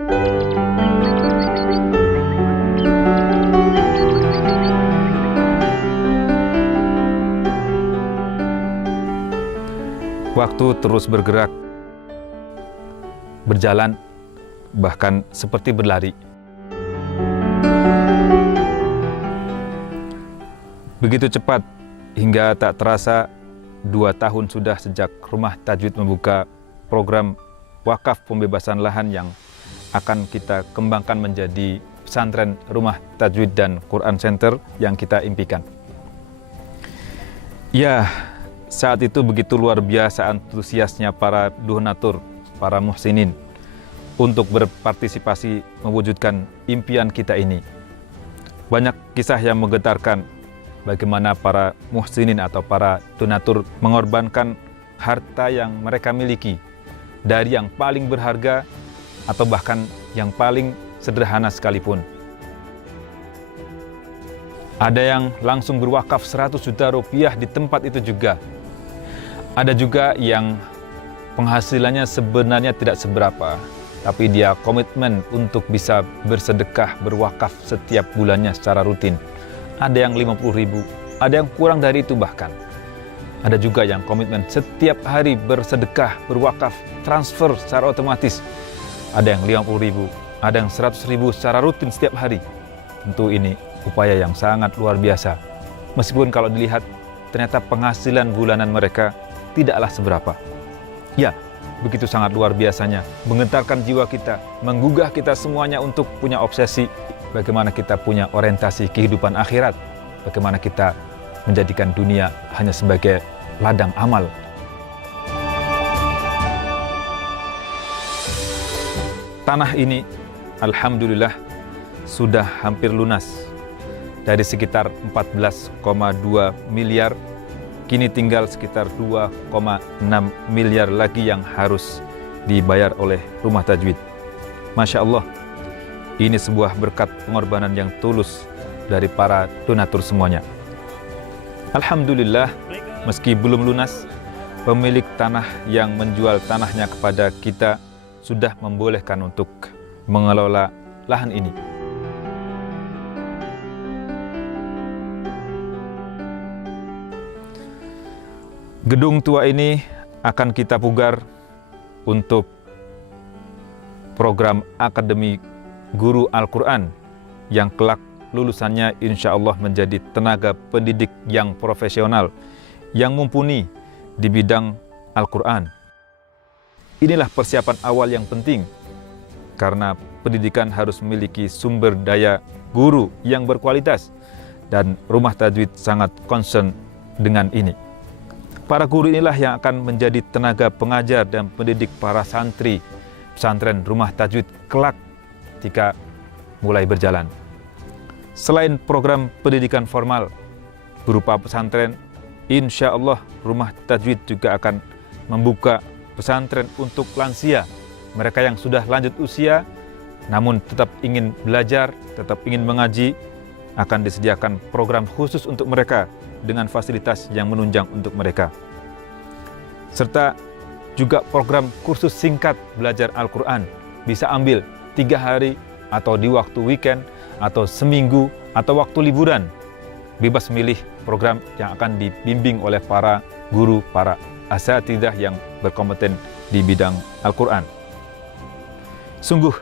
Waktu terus bergerak, berjalan, bahkan seperti berlari. Begitu cepat, hingga tak terasa 2 tahun sudah sejak Rumah Tajwid membuka program wakaf pembebasan lahan yang akan kita kembangkan menjadi pesantren Rumah Tajwid dan Quran Center yang kita impikan. Ya, saat itu begitu luar biasa antusiasnya para donatur, para muhsinin untuk berpartisipasi mewujudkan impian kita ini. Banyak kisah yang menggetarkan bagaimana para muhsinin atau para donatur mengorbankan harta yang mereka miliki, dari yang paling berharga atau bahkan yang paling sederhana sekalipun. Ada yang langsung berwakaf 100 juta rupiah di tempat itu juga. Ada juga yang penghasilannya sebenarnya tidak seberapa, tapi dia komitmen untuk bisa bersedekah, berwakaf setiap bulannya secara rutin. Ada yang 50.000, ada yang kurang dari itu bahkan. Ada juga yang komitmen setiap hari bersedekah, berwakaf, transfer secara otomatis. Ada yang 50.000, ada yang 100.000 secara rutin setiap hari. Tentu ini upaya yang sangat luar biasa. Meskipun kalau dilihat, ternyata penghasilan bulanan mereka tidaklah seberapa. Ya, begitu sangat luar biasanya, menggetarkan jiwa kita, menggugah kita semuanya untuk punya obsesi bagaimana kita punya orientasi kehidupan akhirat, bagaimana kita menjadikan dunia hanya sebagai ladang amal. Tanah ini, alhamdulillah, sudah hampir lunas. Dari sekitar 14,2 miliar, kini tinggal sekitar 2,6 miliar lagi yang harus dibayar oleh Rumah Tajwid. Masya Allah, ini sebuah berkat pengorbanan yang tulus dari para donatur semuanya. Alhamdulillah, meski belum lunas, pemilik tanah yang menjual tanahnya kepada kita sudah membolehkan untuk mengelola lahan ini. Gedung tua ini akan kita pugar untuk program Akademi Guru Al-Quran yang kelak lulusannya insya Allah menjadi tenaga pendidik yang profesional, yang mumpuni di bidang Al-Quran. Inilah persiapan awal yang penting, karena pendidikan harus memiliki sumber daya guru yang berkualitas, dan Rumah Tajwid sangat concern dengan ini. Para guru inilah yang akan menjadi tenaga pengajar dan pendidik para santri pesantren Rumah Tajwid kelak ketika mulai berjalan. Selain program pendidikan formal berupa pesantren, insya Allah Rumah Tajwid juga akan membuka pesantren untuk lansia, mereka yang sudah lanjut usia namun tetap ingin belajar, tetap ingin mengaji. Akan disediakan program khusus untuk mereka dengan fasilitas yang menunjang untuk mereka. Serta juga program kursus singkat belajar Al-Quran, bisa ambil 3 hari atau di waktu weekend atau seminggu atau waktu liburan. Bebas milih program yang akan dibimbing oleh para guru, para asatidzah yang berkompeten di bidang Al-Quran. Sungguh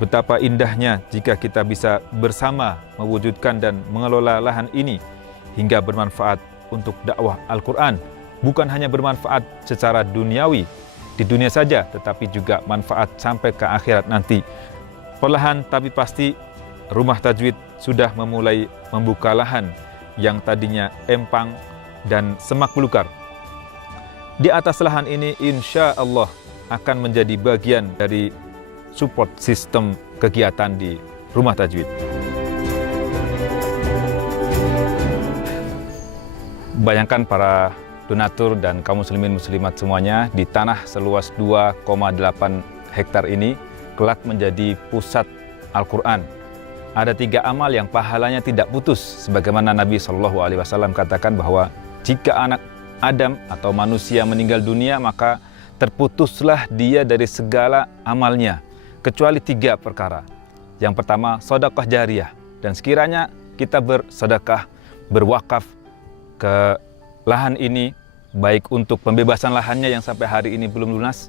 betapa indahnya jika kita bisa bersama mewujudkan dan mengelola lahan ini hingga bermanfaat untuk dakwah Al-Quran. Bukan hanya bermanfaat secara duniawi, di dunia saja, tetapi juga manfaat sampai ke akhirat nanti. Perlahan tapi pasti Rumah Tajwid sudah memulai membuka lahan yang tadinya empang dan semak belukar. Di atas lahan ini insya Allah akan menjadi bagian dari support sistem kegiatan di Rumah Tajwid. Bayangkan para donatur dan kaum muslimin muslimat semuanya, di tanah seluas 2,8 hektar ini kelak menjadi pusat Al-Quran. Ada 3 amal yang pahalanya tidak putus, sebagaimana Nabi SAW katakan bahwa jika anak Adam atau manusia meninggal dunia, maka terputuslah dia dari segala amalnya. kecuali 3 perkara. Yang pertama, sedekah jariyah, dan sekiranya kita bersedekah, berwakaf ke lahan ini, baik untuk pembebasan lahannya yang sampai hari ini belum lunas,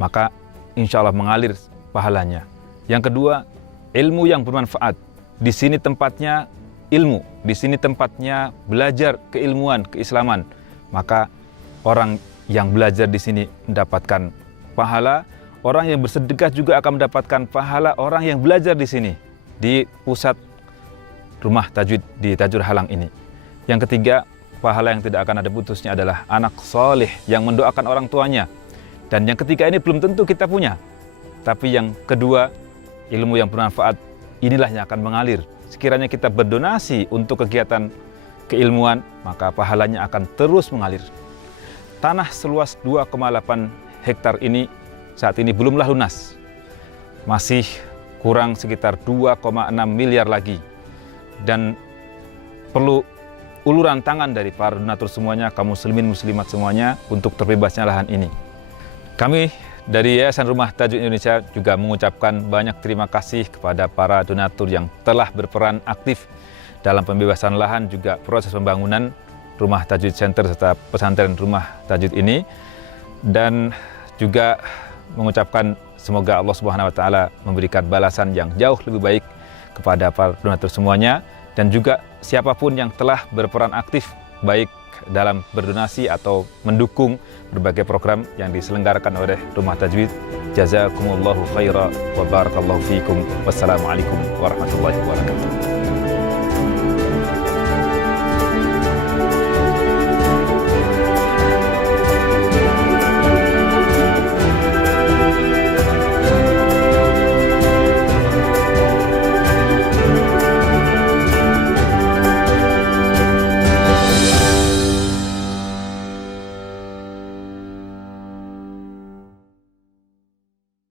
maka insya Allah mengalir pahalanya. Yang kedua, ilmu yang bermanfaat. Di sini tempatnya ilmu, di sini tempatnya belajar keilmuan, keislaman. Maka orang yang belajar di sini mendapatkan pahala, orang yang bersedekah juga akan mendapatkan pahala orang yang belajar di sini, di pusat rumah tajwid di Tajur Halang ini. Yang ketiga, pahala yang tidak akan ada putusnya adalah anak soleh yang mendoakan orang tuanya. Dan yang ketiga ini belum tentu kita punya. Tapi yang kedua, ilmu yang bermanfaat, inilah yang akan mengalir. Sekiranya kita berdonasi untuk kegiatan keilmuan, maka pahalanya akan terus mengalir. Tanah seluas 2,8 hektar ini saat ini belumlah lunas. Masih kurang sekitar 2,6 miliar lagi. Dan perlu uluran tangan dari para donatur semuanya, kaum muslimin muslimat semuanya, untuk terbebasnya lahan ini. Kami dari Yayasan Rumah Tajwid Indonesia juga mengucapkan banyak terima kasih kepada para donatur yang telah berperan aktif dalam pembebasan lahan, juga proses pembangunan Rumah Tajwid Center serta pesantren Rumah Tajwid ini. Dan juga mengucapkan semoga Allah Subhanahu wa taala memberikan balasan yang jauh lebih baik kepada para donatur semuanya, dan juga siapapun yang telah berperan aktif baik dalam berdonasi atau mendukung berbagai program yang diselenggarakan oleh Rumah Tajwid. Jazakumullahu khaira wa barakallahu fikum. Wassalamualaikum warahmatullahi wabarakatuh.